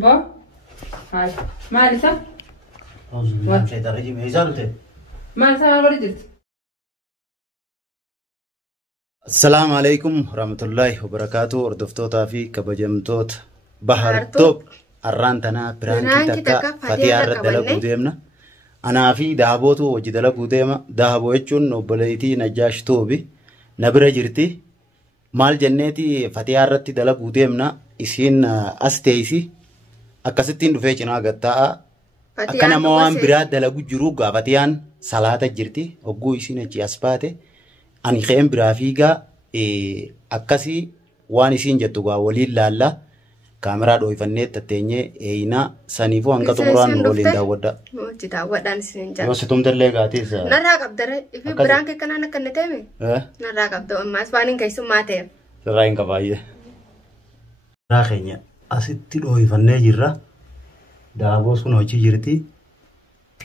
با هاي ما لسه أعوذ بالله من الشيطان الرجيم هزارته ما لسه ما ورجت السلام عليكم ورحمة الله وبركاته وردفتوتا في كبجمتوت بحر توب الرانتنا برانكي تكا فتيا ردلا قديمنا أنا في دهبوتو وجدلا قديمة دهبو يجون نوبليتي نجاش توبي نبرة جرتي مال جنتي فتيا ردتي دلا قديمنا إسين أستيسي أكستين دفعنا قطعا أكنا موان براد دلا قجروقا فتيان صلاة جرتي وقو إسين أجي أسباتي ani kheen biraafiigaa akkasii waan isiin jettu gaa waliin laalla kaameraa dhoofannee tatteenyee eeyinaa saniifuu hanga xumuraan waliin daawwadha. Mooti daawwadhaan isin jira. Yoo situmtallee gaatees. Narraa qabdare ifi biraan kee kanaan akka inni ta'e narraa qabda ammaas waan hin keessummaa ta'e. Sirraa hin qabaayyee. Sirraa keenya asitti dhoofannee jirra. Daaboo sun hojii jirti.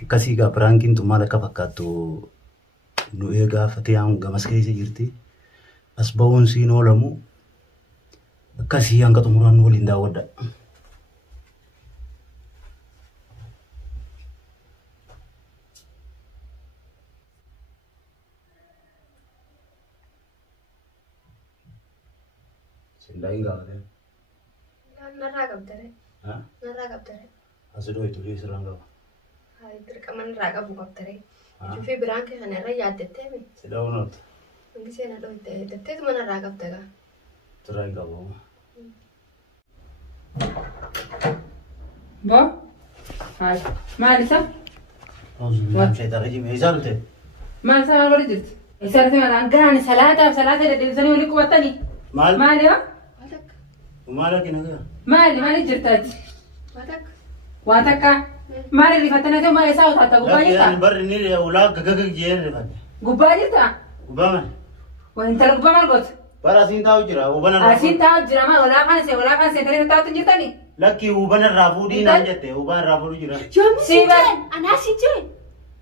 Akkasii gaa biraankiin tun maal akka fakkaattu nu eegaa fatiyaan gamas keessa jirti. As ba'uun siin oolamu akkasii hanga xumuraan waliin daawwadha. Sindaayin gaafate. Narraa qabdare. Narraa qabdare. As dhooytu fi sirraan qaba. Dirqama narraa qabu qabdare. Ifi biraan kee kana irra yaaddettee mi? Sidhaa'uu noota. Hundi seena dhooyte jetteetu mana irraa qabda gaa. Sirraa hin qabu. با هاي ما لسه أعوذ بالله من الشيطان الرجيم هزارته ما لسه ما ورجت يصير في مرة أنقراني صلاة اللي وليك وطني مال مالي ها Waatak. ومالك هنا مالي جرتات Waatak. واتك مالي اللي فتنا ما يساوي حتى لكن قباجتا بر نيل أولاد كذا جير فات قباجتا وبما وانت رقبة مرقط برا سين تاو جرا وبنا أسين تاج جرما ولا خانسة ترى تاو تنجتني لكن وبنا رافودي نانجته وبنا رافودي جرا Yoomi Siiba. sinjee anaa sinjee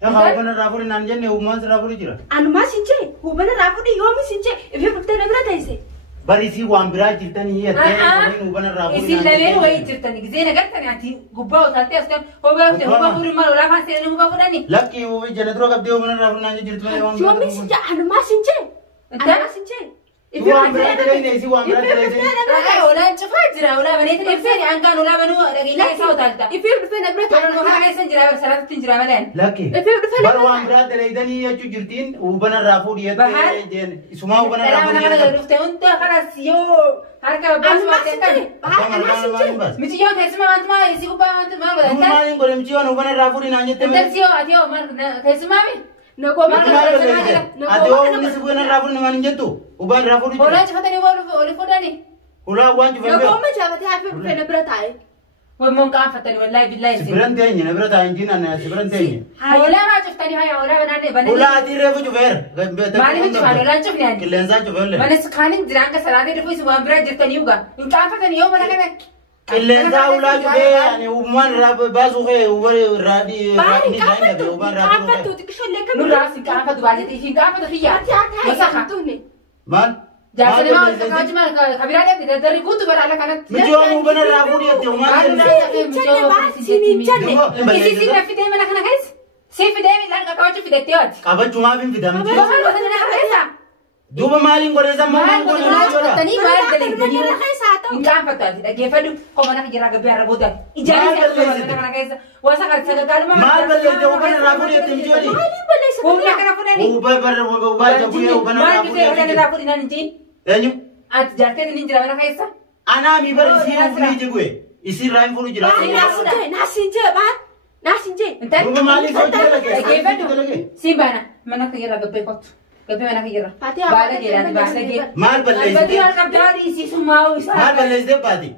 يا خا وبنا رافودي نانجني ومان رافودي جرا anumaa sinjee hubana raafudhi yoomi sinjee ifi dhuftee na bira teessee. بريسي وان برا جرتني هي تاني وبنا رافودي إسين لبين وين جرتني زين قلتني أنتي قبا وثالثة أسكان هو بقول ما ولا خانسة أنا قبا فلاني لكن هو جلد روك بدي وبنا رافودي نانجي جرتني Yoomi sinjee anumaa sinjee anumaa sinjee. Ifi وان برا تلاقي نسي وان برا تلاقي ولا نشوفها جرا ولا بنيت نفسي عن كان ولا بنو رجينا يساو ثالثة ifi dhuftee na bira كانوا ما هاي سنجرا برسالة تنجرا ملان لكن ifi dhuftee na بر bira وان برا تلاقي يا جرتين وبنا رافودي بحال؟ جين اسمه وبنا أنا رافودي قلت أنت خلاص يو هركب بس anumaa ما sinjee تكلم anumaa sinjee. بس متى يوم تسمع أنت ما يسيبوا بقى أنت ما بدأت ما ينقول مشي وانا وبنا رافودي نانجي أنت سيو أتيو ما تسمع مين Nagooma أديو نسبونا رافودي ما نجتو وبنا رافودي ولا شفتني ولا فلاني ولا وان جبنا nagooma jaabatee hafi dhuftee na bira taa'e. ومن كان فتني والله بالله يسيب سبران تاني نبرة تاني أنا سبران تاني ولا ما شفتني هاي ولا بناني ولا أدير أبو جبير ما لي بتشوفني ولا نشوفني يعني كلين زاج جبير له من سكانين جيران كسراني رفوي سوى برا جتني يوجا إن كان فتني يوم ولا كذا كلين زاج ولا جبير يعني ومان راب بازوه وبر رادي Baari رادي ناين ده وبان راب kaafatu tikishoollee kan نورا سكان فتو بعدين إيش كان فتو فيا مسخة tuune. جالس ما كاج ما خبيرات يبدي تدري كنت برا على كانت مجوا وبنا رافودي يتيو ما ما تنسى إيش في دايما أنا كيس سيف دايما لا كاوتش في دتيات كابا جماعة في فيدام ما هو أنا هذا دوبا مالين قرية زمان ما قرية ما نجورا فتني ما Kan دليل mana keessa haa ta'u. إن كان فتني كيف لو هم أنا كجرا قبي أربودا إجازة أنا كيس واسا كذا قالوا ما بلي وبنا رافودي يتيم جوري Maaliin balleessa هو لا كنا فلاني وبا جبوية وبنا ما رافودي كذا كنا يتيم رافودي نانجي يعني أنت جالس نيجي أنا كيس أنا ميبر يسير فلي جبوي يسير رايم فلو جرا Baari naasinjee baat naasinjee. أنت دوبا مالين فوجي كيف لك لو سيبانا ما كجرا قبي فوت قبي ما كجرا Faatiyaa بعد كجرا بعد كجرا مال البدي بلي أركب داري سيسمع مال ويسا بلي ده بادي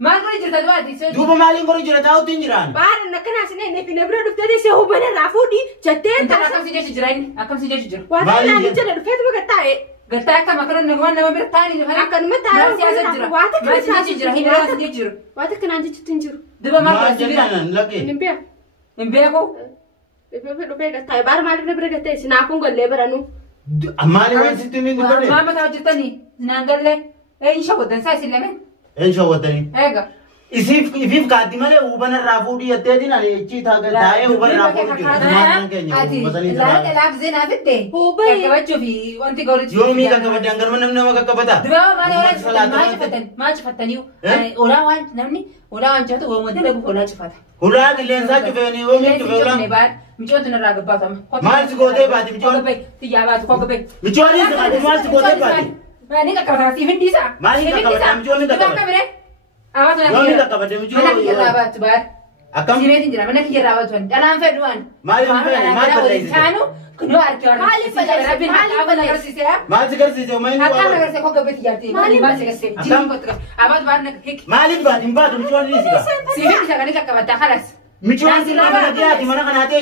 ما أقول جرت دواتي دوبا مالين قرية جرا تاو تنجران Baari nakana sinee nefi na bira dhuftee deessee hubana raafudhi jettee أنت taasisaa. أكم سيجي جرين أكم سيجي جر Waan Maaliin naan jedhu? jala dhufeetu bakka taa'e. قلت لك ما كنا نقول نما برتاني نفهم Akkanuma taa'e ما سياسة جرا ما سيجي جرا هنا ما سيجي جرا Waan takka naan jechuutti hin jiru. دبا ما ما كنا سيجي جرا جنان لكن Hin beeku. من بيكو Dhufee taa'e baara maaliif na bira gattee sinaafuun gollee baranuu. مالي وين ستين ما بتوجدني نانقل لك إيش هو دنسا سلمين إيش هو تاني إيجا Ifif kaati malee hubana irraa fuudhii jetteetiin ani ichi taa'ee hubana irraa fuudhii jiru. Laaf zinaa fitte. Qaqqabachuu fi wanti gorichi. Yoomii qaqqabadde hangarma namni nama qaqqabata. Duraa maal cifatanii olaa waan namni olaa waan jiraatu waamuu dalaguuf olaa cifata. Hulaa qilleensaa cufeeni yoomii cufee olaa. Michoota irraa gabbaatama. Maal si gootee baati michoota? Xiyyaa baatu koggabee. Michoonni maal si gootee baati? Ni qaqqabataa siif hin dhiisaa. Maal hin qaqqabataa michoonni qaqqabata? Yoomii qaqqabate Mana kiyyaa baatu baar. Akkam? Simeetiin jira mana kiyyaa baatu waan dhalaan fedhuwaan. Maal hin fedhe maal balleessite? Taanu kunoo argaa. Maaliif balleessite? Maaliif balleessite? Maal si garsiise uummanni waa? Akkaan agarsiise koggabee xiyyaatti. Maaliif si garsiise? Abaatu baar na hik. Maaliif baati hin baatu michoonni dhiisika? Siif hin dhiisaa kan qaqqabataa halas. Michoonni nama dhiyaati mana kana haa ta'e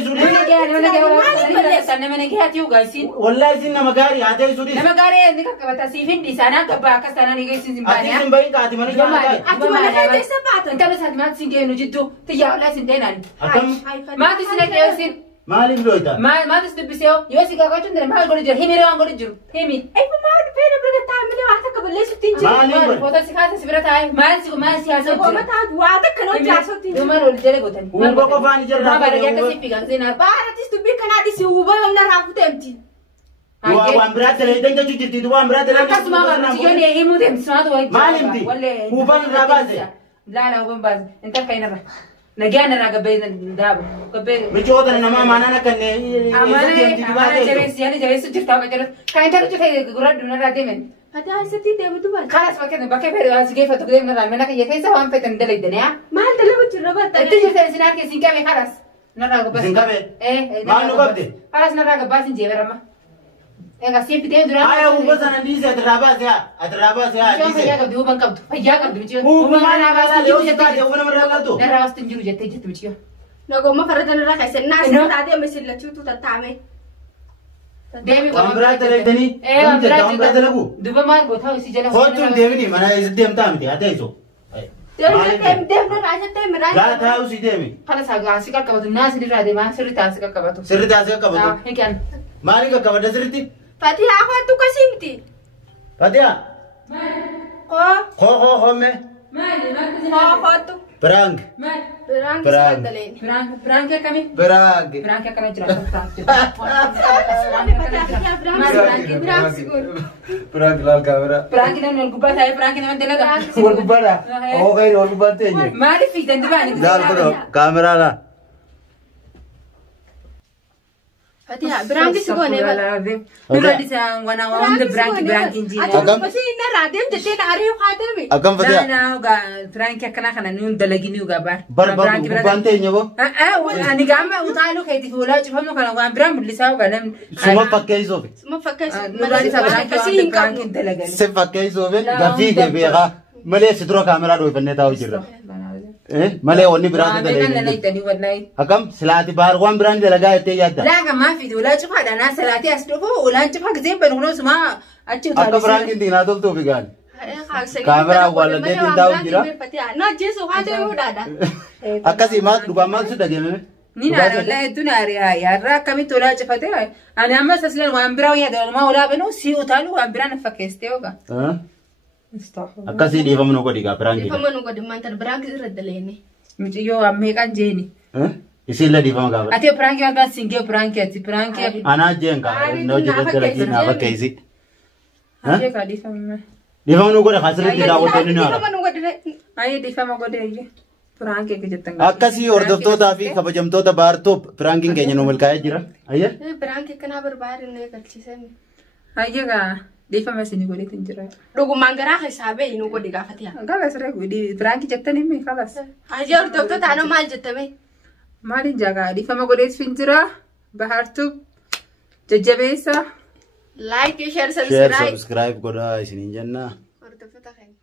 Nama gahaati yoo gaasiin. Wallahi isin nama gaarii haa ta'e suudhi. Nama gaarii ni qaqqabata siif hin dhiisaa naan gabbaa akkas taanaan eegeessin sin baane. Ati sin bahin kaati mana kana taa'e. Ati mana keessa baatan. Intala isaati maati sin geenu jidduu xiyyaa olaa sin deenaan. Akkam? Maati sin eegeessin. Maaliif looyta? Maati sin dubbisee yoo si gaafachuu hin maal godhu jira himire waan godhu jiru himi. Eeyyuu maal beena bira taa'amee waan akka balleessutti hin jiru. Maaliif? Footoo si kaasa si bira taa'e maal si haasa'u jira. Gooma taatu waan akka noo jaasootti hin jiru. Dhumaan ol jala gootan. Huuba qofaan ija irraa bareedaa akkasii fiigan seenaa. Baaratis dubbii kanaa dhisi huuba humna raafuteemti. Waan biraatti illee jechuu jirti waan biraatti illee. Akkasuma maamilchiyoonni himuu deemsisumaatu wayii. Maalimti? Huuban irraa baase. Laala huuban baase. Intal kainarra. Nagaan irraa gabbee daabu. Gabbee. Michoota nama amaanaan akka Amana jabeessu jirtaa qajeelatu. Kan intal cufee gurraddu narraa deemen. Ati asitti deemutu baala. Kanas bakka fedhu geeffatu deemu narraa mana kiyya keessa waan fedhan dalaydanii haa. Maal dalagu jirra batta. Itti jirtan isin harkee isin qabee karas. Narraa gabbaa. Isin qabee? Maal nu qabde? Karas narraa gabbaa isin jeebarama. Egaa siif bitee duraan. Aya huuba sana dhiise atirraa baase haa. Atirraa baase haa Michoon dhiise. fayyaa qabdi huuban qabdu. Fayyaa qabdi michoon. Huuba maal haala yoo si taate huuba namarraa qabdu? Narraa wasti hin jiru jettee jirti michoon. Nagooma farda narraa keessatti naasii taatee misillachuutu tattaame. Waan biraatti dalaydanii? Waan biraatti dalagu? Duba maal gootaa isii jala. Kootuun deemini mana isitti deemtaa miti haa ta'e so. Deemnoo raajatee miraa. Gaa taa'u si deemi. Kana sagaa si qaqqabatu naasi irraa deemaa sirri taasi qaqqabatu. Sirri taasee qaqqabatu. Hiikan. Maali qaqqabadda sirritti? Fatii hafaatu kasii miti. Fatiha. Koo Homme. hootu. Prank. Biraan Biraan. daleen. Prank akkamii? Prank. Prank akkamii jira? Prank laal kamera. Prank namni wal gubbaa taa'ee prank nama dalaga. Wal gubbaadha. Oogayni wal gubbaan teenye. Maaliif fiigdan dibaan? Laal kuno kameraa laa. Fatii biraan kisi goonee bala. Nurra dhiisaan wana hunda prank injiina. Akkam? Fasii inni irraa deem jettee dhaaree haatame. Akkam Fatiha? Naannoo gaa prank akkana kana nuun dalagini ugaa baar. Barbaadu gubbaan teenye boo? Ani gaama utaaluu keetiif ulaa cufamu kana waan biraan mul'isaa ugaa namni. Suma fakkeessuufi. Suma fakkeessu. Nurra dhiisaa prank hin dalagani. Si fakkeessuufi gaffii beekaa malee si dura kaameraa dhoofannee taa'u jirra. Malee wanni biraatu dalagaa. Akkam silaati baar waan biraan dalagaa jettee yaadda. Laaga maafi ulaa cufaadha naa salaatii as dhufu ulaan cufaa gisee banu kunoo suma achi utaalu. Akka biraan qinxiinaa toltuufi gaani. Kaameraa walladee taa'u jira. Na jeesu haatee muudhaadha. Akkasii maal dhugaa maal si dhageeffame? Ni naara walaa hedduu naariyaa yaarraa akkamitti ulaa cufate ani amma sasilan waan biraa yaada walumaa ulaa banuu si utaalu waan biraan fakkeessitee oga. Akkasii dhiifamnu godhi gaa biraan gida. Dhiifamnu godhi maanta biraan irra daleene. Michiyyoo ammeeqaan jeeni. Isiillee dhiifama gaafadha. Ati prank waan singee prank ati prank. Anaa jeen kaa hojjetee dalagii naa fakkeessi. Ayee kaa dhiifama. Dhiifamnu godha kaasirratti daawwatanii ni haala. Dhiifamnu godhi. Ayee dhiifama godhe iyyee. Prank eegi jettan. Akkasii hordoftootaa fi kabajamtoota baartoop prankiin keenya nu milkaa'ee jira. Ayyee. Biraan kanaa barbaadne galchiisee. Ayee kaa. Dhiifama isinii godheetiin jira. Dhugumaan garaa keessaa ba'e nu godhi gaafate. Galas reeku prank jettanii mi galas. Ajee hordoftoota anoo maal jettame? Maaliin jaagaa dhiifama godheetiin jira. Bahartuu jajjabeessa. Like, share, subscribe godhaa isiniin jenna. Hordoftoota keenya.